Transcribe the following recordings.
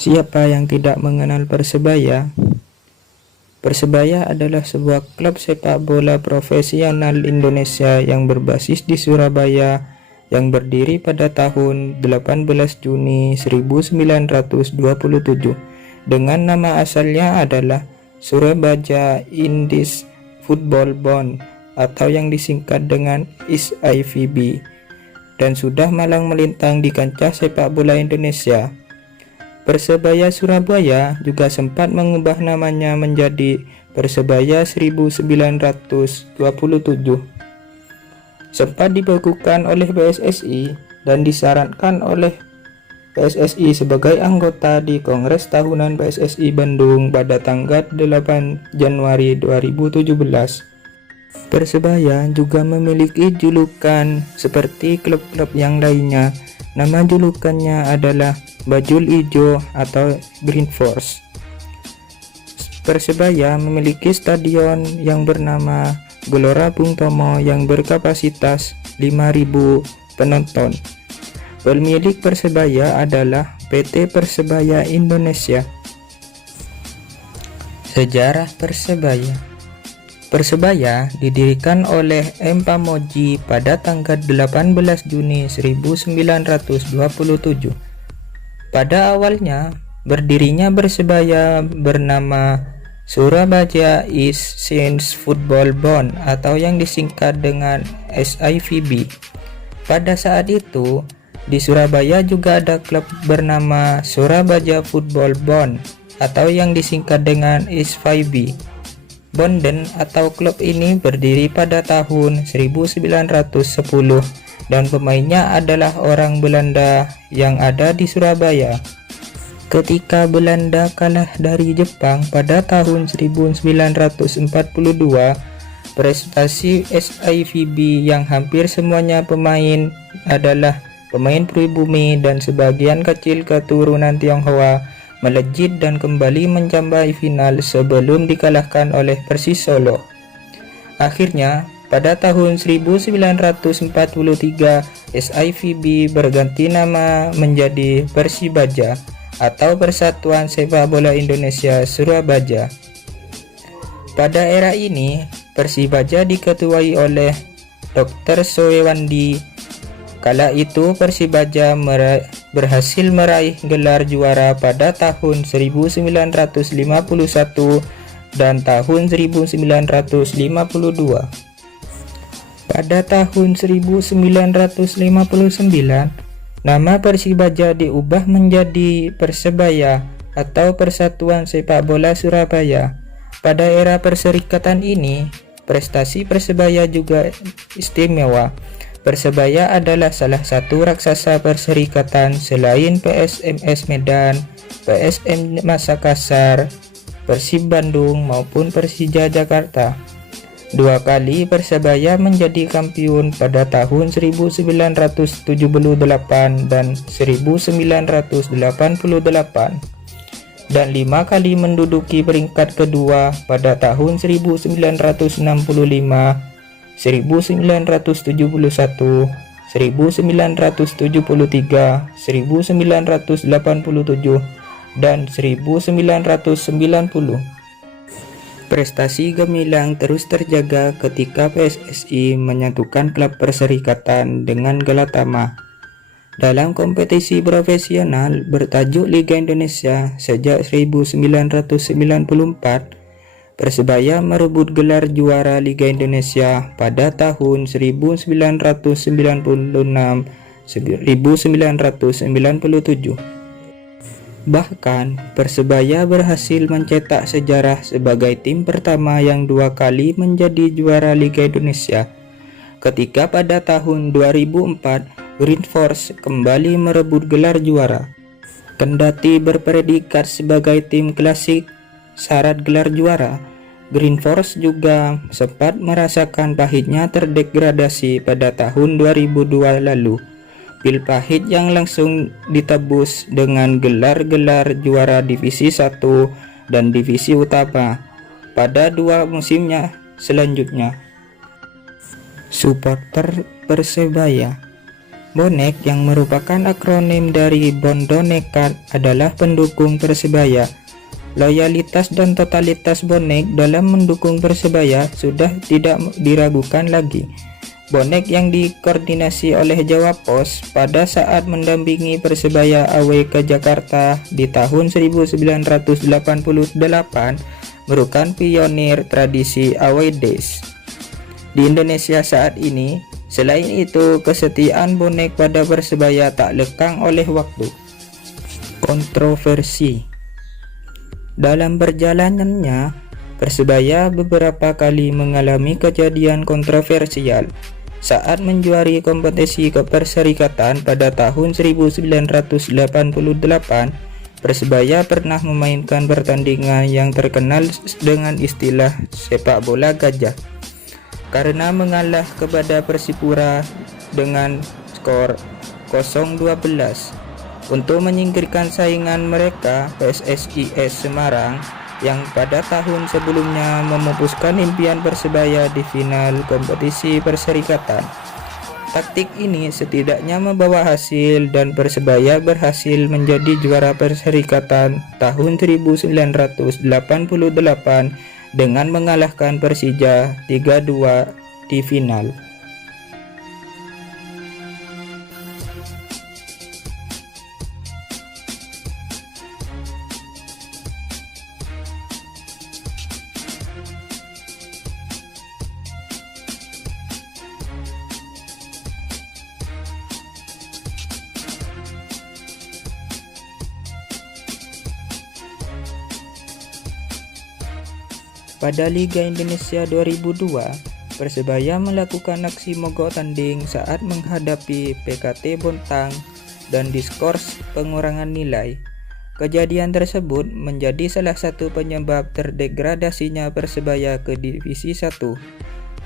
Siapa yang tidak mengenal Persebaya? Persebaya adalah sebuah klub sepak bola profesional Indonesia yang berbasis di Surabaya yang berdiri pada tahun 18 Juni 1927 dengan nama asalnya adalah Surabaya Indies Football Bond atau yang disingkat dengan SIFB, dan sudah malang melintang di kancah sepak bola Indonesia. Persebaya Surabaya juga sempat mengubah namanya menjadi Persebaya 1927. Sempat dibekukan oleh PSSI dan disarankan oleh PSSI sebagai anggota di Kongres Tahunan PSSI Bandung pada tanggal 8 Januari 2017. Persebaya juga memiliki julukan seperti klub-klub yang lainnya. Nama julukannya adalah Bajul Ijo atau Green Force. Persebaya memiliki stadion yang bernama Gelora Bung Tomo yang berkapasitas 5.000 penonton. Pemilik Persebaya adalah PT Persebaya Indonesia. Sejarah Persebaya. Persebaya didirikan oleh M. Pamoji pada tanggal 18 Juni 1927. Pada awalnya, berdirinya Persebaya bernama Surabaya East Saints Football Bond atau yang disingkat dengan SIFB. Pada saat itu, di Surabaya juga ada klub bernama Surabaya Football Bond atau yang disingkat dengan SIFB. Bonden atau klub ini berdiri pada tahun 1910 dan pemainnya adalah orang Belanda yang ada di Surabaya. Ketika Belanda kalah dari Jepang pada tahun 1942, prestasi SIFB yang hampir semuanya pemain adalah pemain pribumi dan sebagian kecil keturunan Tionghoa melejit dan kembali mencapai final sebelum dikalahkan oleh Persis Solo. Akhirnya, pada tahun 1943, SIFB berganti nama menjadi Persibaya atau Persatuan Sepak Bola Indonesia Surabaya. Pada era ini, Persibaya diketuai oleh Dr. Soewandi. Kala itu Persibaya berhasil meraih gelar juara pada tahun 1951 dan tahun 1952. Pada tahun 1959, nama Persibaya diubah menjadi Persebaya atau Persatuan Sepak Bola Surabaya. Pada era perserikatan ini, prestasi Persebaya juga istimewa. Persebaya adalah salah satu raksasa perserikatan selain PSMS Medan, PSM Makassar, Persib Bandung maupun Persija Jakarta. Dua kali Persebaya menjadi kampiun pada tahun 1978 dan 1988 dan 5 kali menduduki peringkat kedua pada tahun 1965, 1971, 1973, 1987, dan 1990. Prestasi gemilang terus terjaga ketika PSSI menyatukan klub perserikatan dengan Galatama dalam kompetisi profesional bertajuk Liga Indonesia. Sejak 1994, Persebaya merebut gelar juara Liga Indonesia pada tahun 1996, 1997. Bahkan, Persebaya berhasil mencetak sejarah sebagai tim pertama yang 2 kali menjadi juara Liga Indonesia. Ketika pada tahun 2004, Green Force kembali merebut gelar juara. Kendati berpredikat sebagai tim klasik syarat gelar juara, Green Force juga sempat merasakan pahitnya terdegradasi pada tahun 2002 lalu. Pil pahit yang langsung ditebus dengan gelar-gelar juara Divisi 1 dan Divisi Utama pada 2 musimnya selanjutnya. Supporter Persebaya. Bonek yang merupakan akronim dari Bondo Nekat adalah pendukung Persebaya. Loyalitas dan totalitas Bonek dalam mendukung Persebaya sudah tidak diragukan lagi. Bonek yang dikoordinasi oleh Jawa Pos pada saat mendampingi Persebaya away ke Jakarta di tahun 1988 merupakan pionir tradisi away days di Indonesia saat ini. Selain itu, kesetiaan Bonek pada Persebaya tak lekang oleh waktu. Kontroversi. Dalam perjalanannya, Persebaya beberapa kali mengalami kejadian kontroversial. Saat menjuari kompetisi keperserikatan pada tahun 1988, Persebaya pernah memainkan pertandingan yang terkenal dengan istilah sepak bola gajah. Karena mengalah kepada Persipura dengan skor 0-12 untuk menyingkirkan saingan mereka PSSIS Semarang yang pada tahun sebelumnya memupuskan impian Persebaya di final kompetisi perserikatan. Taktik ini setidaknya membawa hasil dan Persebaya berhasil menjadi juara perserikatan tahun 1988 dengan mengalahkan Persija 3-2 di final. Pada Liga Indonesia 2002, Persebaya melakukan aksi mogok tanding saat menghadapi PKT Bontang dan diskors pengurangan nilai. Kejadian tersebut menjadi salah satu penyebab terdegradasinya Persebaya ke Divisi 1.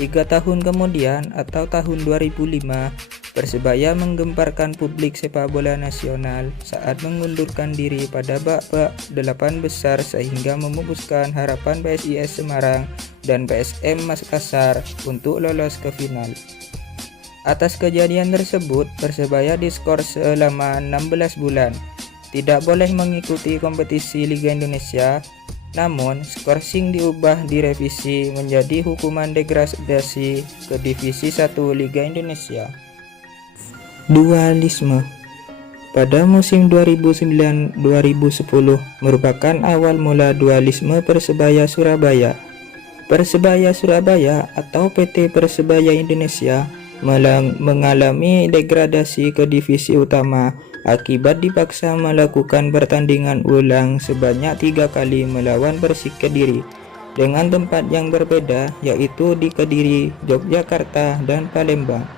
3 tahun kemudian atau tahun 2005, Persebaya menggemparkan publik sepak bola nasional saat mengundurkan diri pada babak 8 besar sehingga memupuskan harapan PSIS Semarang dan PSM Makassar untuk lolos ke final. Atas kejadian tersebut, Persebaya diskors selama 16 bulan, tidak boleh mengikuti kompetisi Liga Indonesia. Namun, skorsing diubah direvisi menjadi hukuman degradasi ke Divisi 1 Liga Indonesia. Dualisme. Pada musim 2009-2010 merupakan awal mula dualisme Persebaya Surabaya. Persebaya Surabaya atau PT Persebaya Indonesia mengalami degradasi ke divisi utama akibat dipaksa melakukan pertandingan ulang sebanyak 3 kali melawan Persik Kediri dengan tempat yang berbeda, yaitu di Kediri, Yogyakarta, dan Palembang.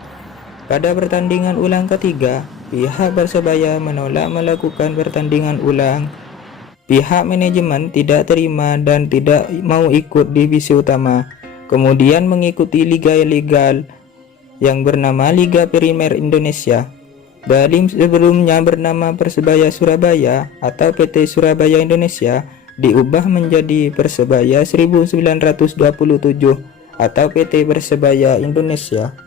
Pada pertandingan ulang ketiga, pihak Persebaya menolak melakukan pertandingan ulang. Pihak manajemen tidak terima dan tidak mau ikut divisi utama, kemudian mengikuti liga ilegal yang bernama Liga Primer Indonesia. Dari sebelumnya bernama Persebaya Surabaya atau PT Surabaya Indonesia diubah menjadi Persebaya 1927 atau PT Persebaya Indonesia.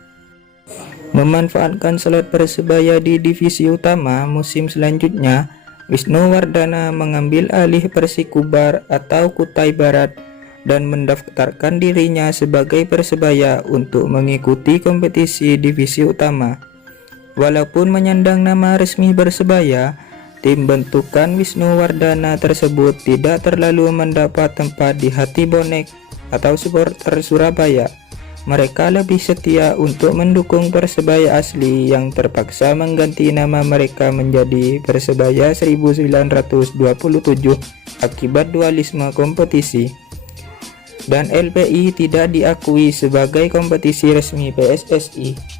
Memanfaatkan slot Persebaya di divisi utama musim selanjutnya, Wisnu Wardana mengambil alih Persikubar atau Kutai Barat dan mendaftarkan dirinya sebagai Persebaya untuk mengikuti kompetisi divisi utama. Walaupun menyandang nama resmi Persebaya, tim bentukan Wisnu Wardana tersebut tidak terlalu mendapat tempat di hati bonek atau supporter Surabaya. Mereka lebih setia untuk mendukung Persebaya asli yang terpaksa mengganti nama mereka menjadi Persebaya 1927 akibat dualisme kompetisi. Dan LPI tidak diakui sebagai kompetisi resmi PSSI.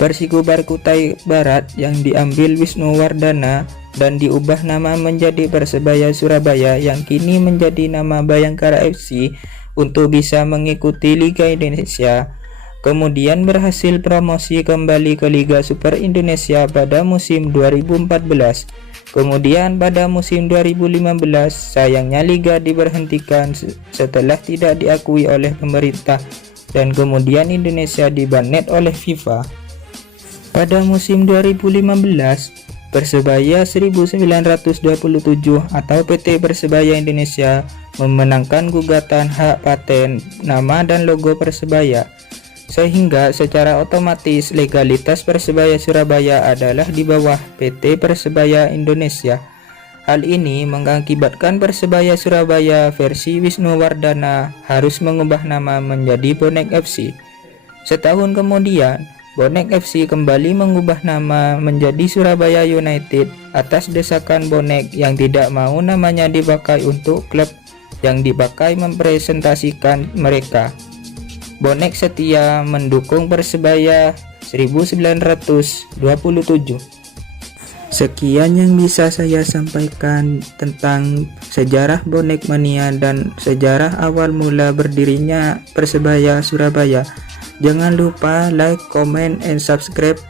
Persikubar Kutai Barat yang diambil Wisnu Wardana dan diubah nama menjadi Persebaya Surabaya yang kini menjadi nama Bayangkara FC untuk bisa mengikuti Liga Indonesia, kemudian berhasil promosi kembali ke Liga Super Indonesia pada musim 2014. Kemudian pada musim 2015, sayangnya Liga diberhentikan setelah tidak diakui oleh pemerintah dan kemudian Indonesia dibanet oleh FIFA. Pada musim 2015, Persebaya 1927 atau PT Persebaya Indonesia memenangkan gugatan hak paten nama dan logo Persebaya, sehingga secara otomatis legalitas Persebaya Surabaya adalah di bawah PT Persebaya Indonesia. Hal ini mengakibatkan Persebaya Surabaya versi Wisnuwardana harus mengubah nama menjadi Bonek FC. Setahun kemudian, Bonek FC kembali mengubah nama menjadi Surabaya United atas desakan Bonek yang tidak mau namanya dipakai untuk klub yang dipakai mempresentasikan mereka. Bonek setia mendukung Persebaya 1927. Sekian yang bisa saya sampaikan tentang sejarah Bonek Mania dan sejarah awal mula berdirinya Persebaya Surabaya. Jangan lupa like, comment, and subscribe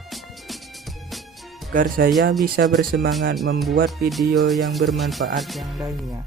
agar saya bisa bersemangat membuat video yang bermanfaat yang lainnya.